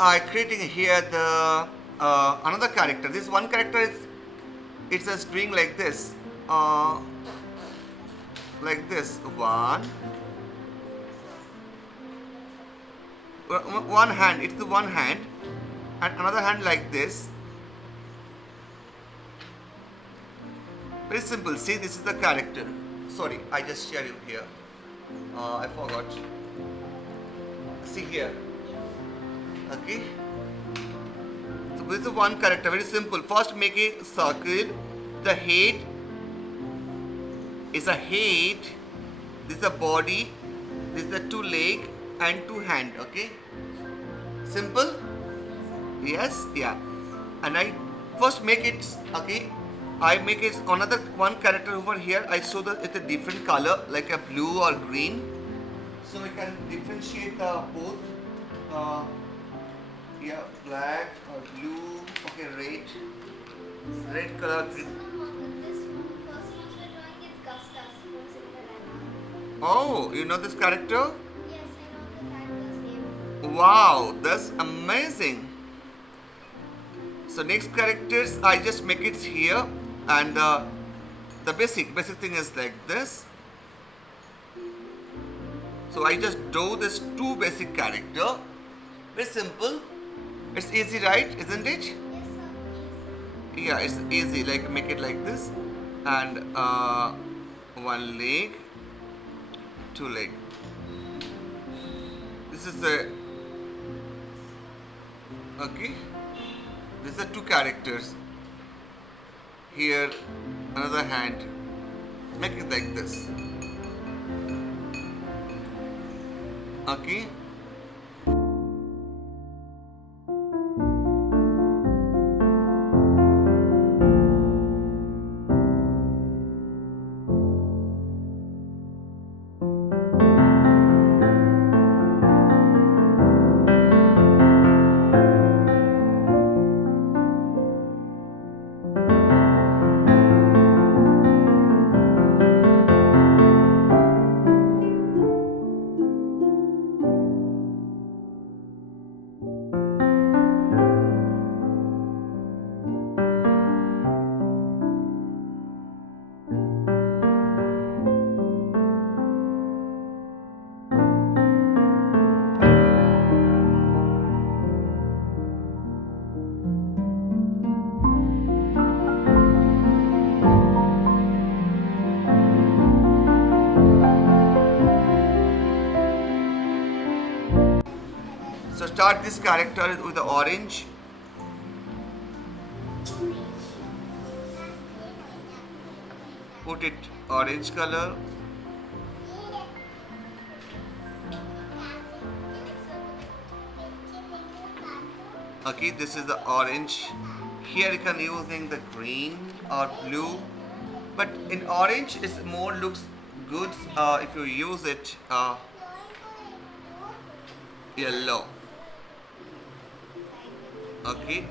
I creating here the another character. This one character is it's just doing like this, like this. One hand. It's the one hand, and another hand like this. Very simple. See, this is the character. Sorry, I just share you here. I forgot. See here. Okay. So this is one character. Very simple. First, make a circle. The head is a head. This is a body. This is the two leg and two hand. Okay. Simple. Yes. Yeah. And I first make it. Okay. I make it another one character over here. I show that it's a different color, like a blue or green. So we can differentiate the both. Yeah, black or blue. Okay, red color. Oh, you know this character? Yes, I know the character's name. Wow, that's amazing. So next characters, I just make it here, and the basic thing is like this. So I just draw this two basic character. Very simple. It's easy, right? Isn't it? Yes, sir. Yeah, it's easy. Like make it like this, and one leg, two leg. This is the okay. These are two characters. Here, another hand. Make it like this. Okay. So start this character with the orange. Put it orange color. Okay, this is the orange. Here you can using the green or blue, but in orange is more looks good if you use it yellow. Okay,